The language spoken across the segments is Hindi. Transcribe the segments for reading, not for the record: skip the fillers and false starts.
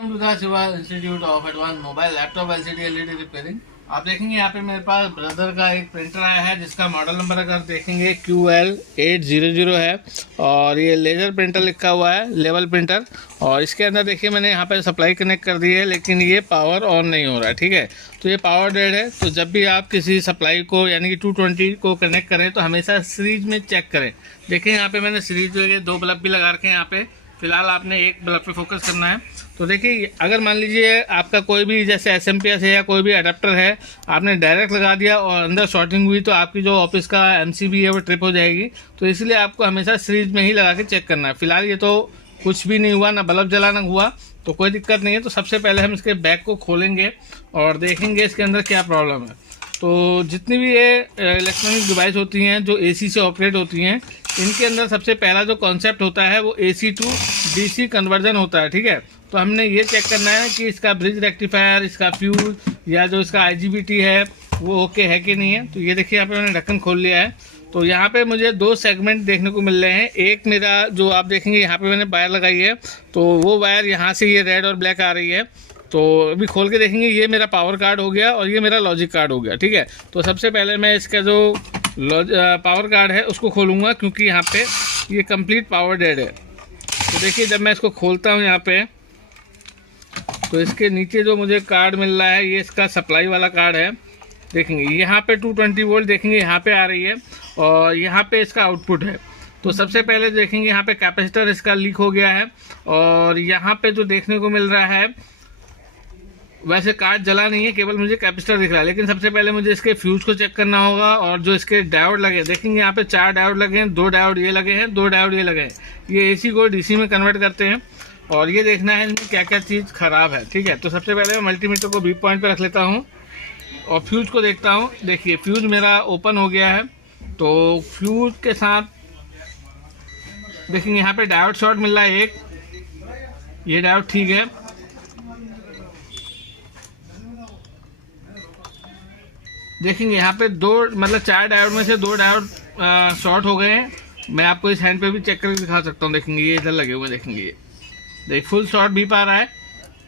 To the Shiva institute of advance mobile laptop LCD LED repairing. आप देखेंगे यहाँ पे मेरे पास ब्रदर का एक प्रिंटर आया है जिसका मॉडल नंबर अगर देखेंगे QL800 है और ये लेज़र प्रिंटर लिखा हुआ है, लेवल प्रिंटर। और इसके अंदर देखिए मैंने यहाँ पे सप्लाई कनेक्ट कर दी है लेकिन ये पावर ऑन नहीं हो रहा है। ठीक है, तो ये पावर डेड है। तो जब भी आप किसी सप्लाई को यानी कि 220 को कनेक्ट करें तो हमेशा सीरीज में चेक करें। देखिए यहाँ पे मैंने सीरीज में 2 बल्ब भी लगा रखे हैं। यहाँ पे फिलहाल आपने एक बल्ब पे फोकस करना है। तो देखिए अगर मान लीजिए आपका कोई भी जैसे SMPS है या कोई भी अडेप्टर है, आपने डायरेक्ट लगा दिया और अंदर शॉर्टिंग हुई तो आपकी जो ऑफिस का MCB है वो ट्रिप हो जाएगी। तो इसलिए आपको हमेशा सीरीज में ही लगा के चेक करना है। फिलहाल ये तो कुछ भी नहीं हुआ, ना बल्ब जला ना हुआ, तो कोई दिक्कत नहीं है। तो सबसे पहले हम इसके बैक को खोलेंगे और देखेंगे इसके अंदर क्या प्रॉब्लम है। तो जितनी भी ये इलेक्ट्रॉनिक डिवाइस होती हैं जो AC से ऑपरेट होती हैं, इनके अंदर सबसे पहला जो कॉन्सेप्ट होता है वो AC टू DC कन्वर्जन होता है। ठीक है, तो हमने ये चेक करना है कि इसका ब्रिज रेक्टिफायर, इसका फ्यूज या जो इसका IGBT है वो ओके है कि नहीं है। तो ये देखिए यहाँ पे मैंने ढक्कन खोल लिया है। तो यहाँ पे मुझे 2 सेगमेंट देखने को मिल रहे हैं। एक मेरा जो आप देखेंगे यहाँ पे मैंने वायर लगाई है, तो वो वायर यहाँ से ये रेड और ब्लैक आ रही है। तो अभी खोल के देखेंगे, ये मेरा पावर कार्ड हो गया और ये मेरा लॉजिक कार्ड हो गया। ठीक है, तो सबसे पहले मैं इसका जो पावर कार्ड है उसको खोलूँगा क्योंकि यहाँ पे ये कंप्लीट पावर डेड है। तो देखिए जब मैं इसको खोलता हूँ यहाँ पे, तो इसके नीचे जो मुझे कार्ड मिल रहा है ये इसका सप्लाई वाला कार्ड है। देखेंगे यहाँ पे 220 वोल्ट देखेंगे यहाँ पे आ रही है और यहाँ पे इसका आउटपुट है। तो सबसे पहले देखेंगे यहाँ पे कैपेसिटर इसका लीक हो गया है और यहाँ पे जो देखने को मिल रहा है, वैसे कार्ड जला नहीं है, केवल मुझे कैपेसिटर दिख रहा है। लेकिन सबसे पहले मुझे इसके फ्यूज को चेक करना होगा और जो इसके डायोड लगे, देखेंगे यहाँ पे 4 डायोड लगे हैं, 2 डायोड ये लगे हैं, 2 डायोड ये लगे हैं। ये AC को DC में कन्वर्ट करते हैं और ये देखना है इनमें क्या क्या चीज़ खराब है। ठीक है, तो सबसे पहले मैं मल्टीमीटर को B पॉइंट पे रख लेता हूँ और फ्यूज को देखता हूँ। देखिए फ्यूज मेरा ओपन हो गया है। तो फ्यूज के साथ देखेंगे यहाँ पे डायोड शॉर्ट मिल रहा है एक, ये डायोड ठीक है। देखेंगे यहाँ पे 2 मतलब 4 डायोड में से 2 डायोड शॉर्ट हो गए हैं। मैं आपको इस हैंड पे भी चेक करके दिखा सकता हूँ। देखेंगे ये इधर लगे हुए हैं, देखेंगे ये देख फुल शॉर्ट बीप आ रहा है,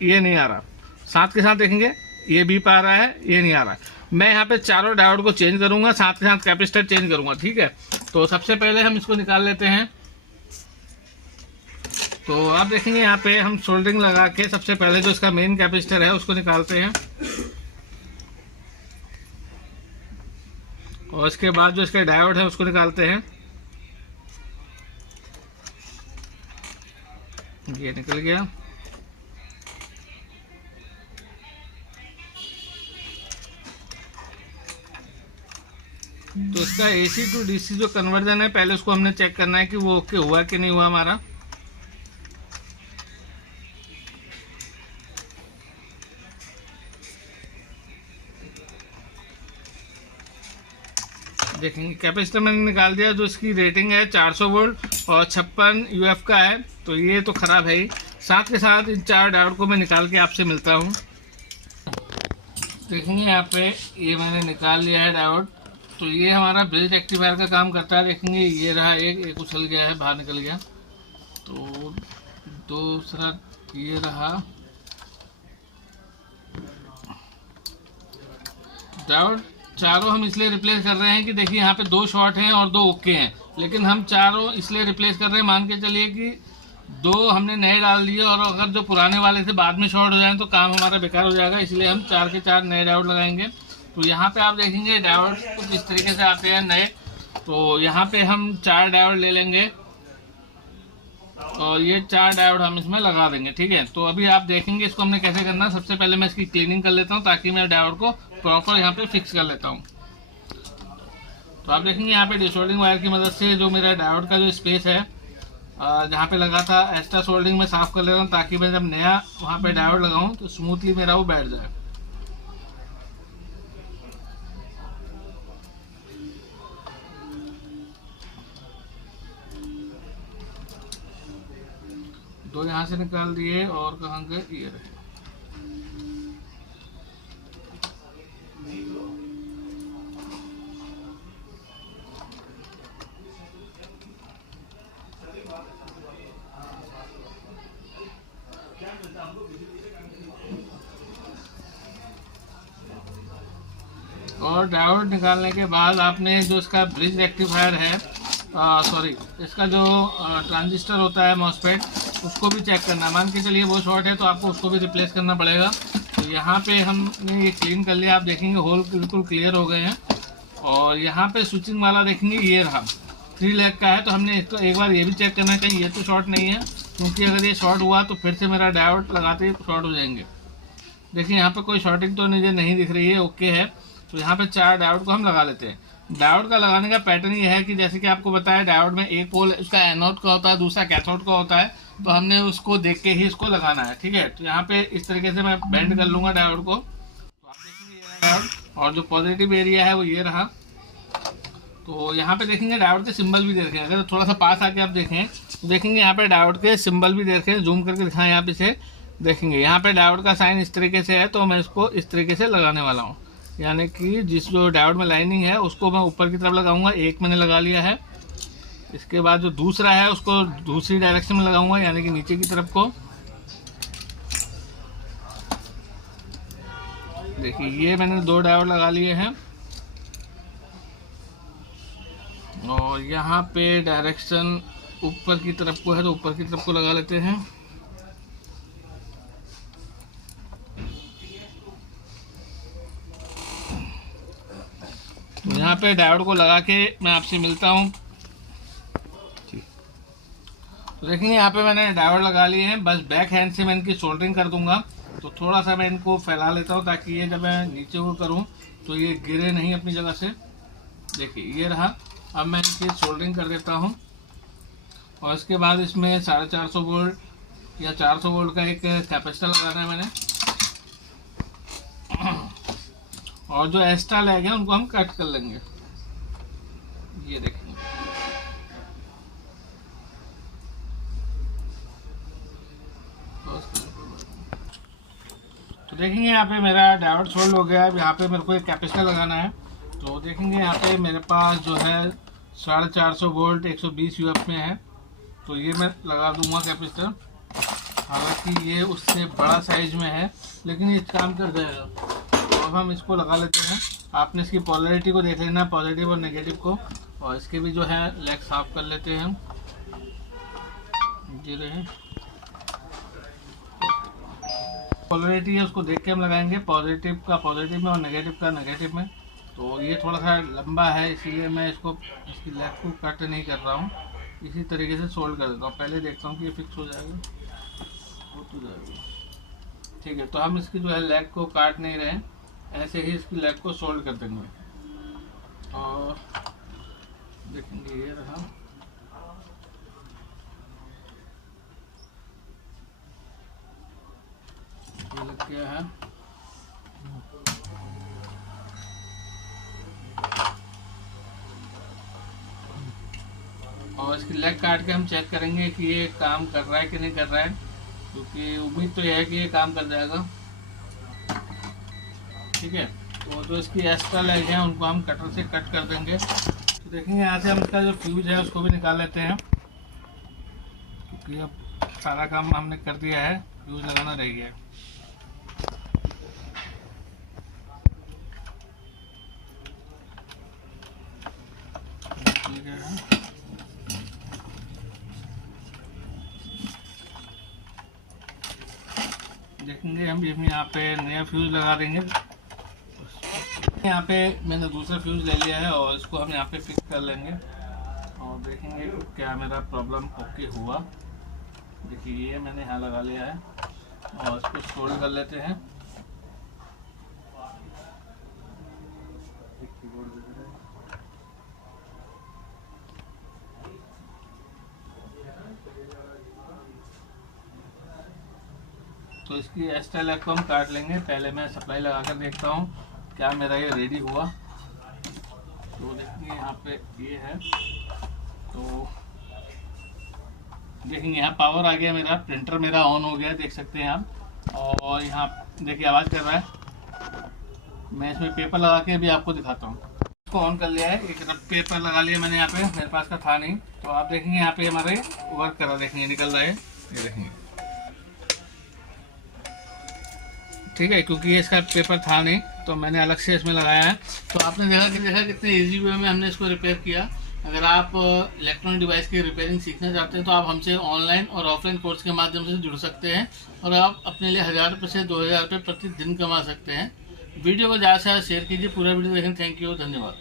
ये नहीं आ रहा। साथ के साथ देखेंगे ये बीप आ रहा है, ये नहीं आ रहा। मैं यहाँ पे चारों डायोड को चेंज करूँगा, साथ के साथ कैपेसिटर चेंज करूँगा। ठीक है, तो सबसे पहले हम इसको निकाल लेते हैं। तो आप देखेंगे यहाँ पे हम सोल्डरिंग लगा के सबसे पहले जो इसका मेन कैपेसिटर है उसको निकालते हैं और इसके बाद जो इसके डायोड है उसको निकालते हैं। ये निकल गया। तो इसका AC टू DC जो कन्वर्जन है पहले उसको हमने चेक करना है कि वो ओके हुआ कि नहीं हुआ हमारा। देखेंगे कैपेसिटर मैंने निकाल दिया, जो इसकी रेटिंग है 400 वोल्ट और 56 UF का है। तो ये तो ख़राब है ही। साथ के साथ इन 4 डायोड को मैं निकाल के आपसे मिलता हूँ। देखेंगे यहाँ पे ये मैंने निकाल लिया है डायोड। तो ये हमारा ब्रिज रेक्टिफायर का काम करता है। देखेंगे ये रहा एक उछल गया है, बाहर निकल गया। तो दूसरा ये रहा डायोड। चारों हम इसलिए रिप्लेस कर रहे हैं कि देखिए यहाँ पे 2 शॉर्ट हैं और 2 ओके हैं, लेकिन हम चारों इसलिए रिप्लेस कर रहे हैं, मान के चलिए कि 2 हमने नए डाल दिए और अगर जो पुराने वाले से बाद में शॉर्ट हो जाए तो काम हमारा बेकार हो जाएगा। इसलिए हम 4 के 4 नए डायोड लगाएंगे। तो यहाँ पे आप देखेंगे डायोड कुछ इस तरीके से आते हैं नए। तो यहाँ पे हम 4 डायोड ले लेंगे और ये 4 डायोड हम इसमें लगा देंगे। ठीक है, तो अभी आप देखेंगे इसको हमने कैसे करना है। सबसे पहले मैं इसकी क्लीनिंग कर लेता हूँ ताकि मैं डायोड को प्रॉपर यहाँ पे फिक्स कर लेता हूँ। तो आप देखेंगे यहाँ पे डिसोल्डिंग वायर की मदद से जो मेरा डायोड का जो स्पेस है जहाँ पे लगा था एक्स्ट्रा सोल्डिंग में साफ कर लेता हूँ ताकि मैं जब नया वहाँ पे डायोड लगाऊँ तो स्मूथली मेरा वो बैठ जाए। दो यहाँ से निकाल दिए और कहाँ गए, ये रहे। और डायोड निकालने के बाद आपने जो इसका ब्रिज रेक्टिफायर है, सॉरी, इसका जो ट्रांजिस्टर होता है मॉसफेट, उसको भी चेक करना है। मान के चलिए वो शॉर्ट है तो आपको उसको भी रिप्लेस करना पड़ेगा। तो यहाँ पे हमने ये क्लीन कर लिया, आप देखेंगे होल बिल्कुल क्लियर हो गए हैं। और यहाँ पे स्विचिंग वाला देखेंगे ये रहा 3 लेग का है, तो हमने इसको एक बार ये भी चेक करना है कहीं ये तो शॉर्ट नहीं है, क्योंकि अगर ये शॉर्ट हुआ तो फिर से मेरा डायोड लगाते ही शॉर्ट हो जाएंगे। देखिए यहाँ पे कोई शॉर्टिंग तो मुझे नहीं दिख रही है, ओके है। तो यहाँ पे 4 डायोड को हम लगा लेते हैं। डायोड का लगाने का पैटर्न ये है कि जैसे कि आपको बताया, डायोड में एक पोल उसका एनोड का होता है, दूसरा कैथोड का होता है, तो हमने उसको देख के ही इसको लगाना है, ठीक है। तो यहाँ पे इस तरीके से मैं बेंड कर लूँगा डायोड को, तो आप देखेंगे ये डायोड, और जो पॉजिटिव एरिया है वो ये रहा। तो यहाँ पे देखेंगे डायोड के सिंबल भी देखें, अगर थोड़ा सा पास आके आप देखें तो देखेंगे यहाँ पे डायोड के सिंबल भी देखें, जूम करके दिखाएं आप इसे, देखेंगे यहाँ पे डायोड का साइन इस तरीके से है। तो मैं इसको इस तरीके से लगाने वाला हूँ, यानी कि जिस जो डायोड में लाइनिंग है उसको मैं ऊपर की तरफ लगाऊंगा, एक मैंने लगा लिया है। इसके बाद जो दूसरा है उसको दूसरी डायरेक्शन में लगाऊंगा, यानी कि नीचे की तरफ को। देखिए ये मैंने 2 डायोड लगा लिए हैं, और यहाँ पे डायरेक्शन ऊपर की तरफ को है तो ऊपर की तरफ को लगा लेते हैं। तो यहाँ पे डायोड को लगा के मैं आपसे मिलता हूँ। तो देखेंगे यहाँ पे मैंने डायोड लगा लिए हैं, बस बैक हैंड से मैं इनकी सोल्डरिंग कर दूंगा। तो थोड़ा सा मैं इनको फैला लेता हूँ ताकि ये जब मैं नीचे को करूँ तो ये गिरे नहीं अपनी जगह से। देखिए ये रहा, अब मैं इनकी सोल्डरिंग कर देता हूँ। और इसके बाद इसमें 450 वोल्ट या 400 वोल्ट का एक कैपेसिटर लगाना है मैंने, और जो एक्स्ट्रा लैग है उनको हम कट कर लेंगे। ये देखेंगे, तो देखेंगे यहाँ पे मेरा डायोड सोल्ड हो गया है। यहाँ पे मेरे को एक कैपेसिटर लगाना है। तो देखेंगे यहाँ पे मेरे पास जो है 450 वोल्ट 120 यूएफ में है, तो ये मैं लगा दूंगा कैपेसिटर। हालांकि ये उससे बड़ा साइज में है लेकिन ये काम कर जाएगा। तो अब हम इसको लगा लेते हैं। आपने इसकी पोलैरिटी को देख लेना, पॉजिटिव और नेगेटिव को, और इसके भी जो है लेग साफ कर लेते हैं हम। ये रहे पोलैरिटी है, उसको देख के हम लगाएंगे, पॉजिटिव का पॉजिटिव में और नेगेटिव का नेगेटिव में। तो ये थोड़ा सा लंबा है इसीलिए मैं इसको इसकी लेग को कट नहीं कर रहा हूँ, इसी तरीके से सोल्ड कर देता हूँ। पहले देखता हूँ कि ये फिक्स हो जाएगा, हो तो जाएगा, ठीक है। तो हम इसकी जो है लेग को काट नहीं रहे, ऐसे ही इसकी लेग को सोल्ड कर देंगे। और देखेंगे ये रहा, ये लग गया है। और इसकी लेग काट के हम चेक करेंगे कि ये काम कर रहा है कि नहीं कर रहा है, क्योंकि उम्मीद तो यह है कि ये काम कर जाएगा, ठीक है। तो जो इसकी एक्स्ट्रा लेग है उनको हम कटर से कट कर देंगे। तो देखेंगे यहाँ से हम इसका जो फ्यूज है उसको भी निकाल लेते हैं, क्योंकि अब सारा काम हमने कर दिया है, फ्यूज लगाना रह गया है। देखेंगे हम यहाँ पे नया फ्यूज लगा देंगे। यहाँ पे मैंने दूसरा फ्यूज ले लिया है और इसको हम यहाँ पे फिक्स कर लेंगे और देखेंगे क्या मेरा प्रॉब्लम ओके हुआ। देखिए ये मैंने यहाँ लगा लिया है और इसको सोल्ड कर लेते हैं। तो इसकी एक्स्ट्रा लेग को हम काट लेंगे। पहले मैं सप्लाई लगा कर देखता हूँ क्या मेरा ये रेडी हुआ। तो देखिए यहाँ पे ये है, तो देखेंगे यहाँ पावर आ गया, मेरा प्रिंटर मेरा ऑन हो गया, देख सकते हैं आप। और यहाँ देखिए आवाज़ कर रहा है। मैं इसमें पेपर लगा के भी आपको दिखाता हूँ। इसको ऑन कर लिया है, एक तरफ पेपर लगा लिया मैंने, यहाँ पे मेरे पास का था नहीं। तो आप देखेंगे यहाँ पे हमारे वर्क कर रहा, देखेंगे निकल रहा है, ये देखेंगे, ठीक है, क्योंकि ये इसका पेपर था नहीं। तो मैंने अलग से इसमें लगाया है। तो आपने देखा कितने ईजी वे में हमने इसको रिपेयर किया। अगर आप इलेक्ट्रॉनिक डिवाइस की रिपेयरिंग सीखना चाहते हैं तो आप हमसे ऑनलाइन और ऑफलाइन कोर्स के माध्यम से जुड़ सकते हैं और आप अपने लिए 1000 रुपये से 2000 रुपये प्रतिदिन कमा सकते हैं। वीडियो को ज़्यादा से ज़्यादा शेयर कीजिए। पूरा वीडियो देखें। थैंक यू, धन्यवाद।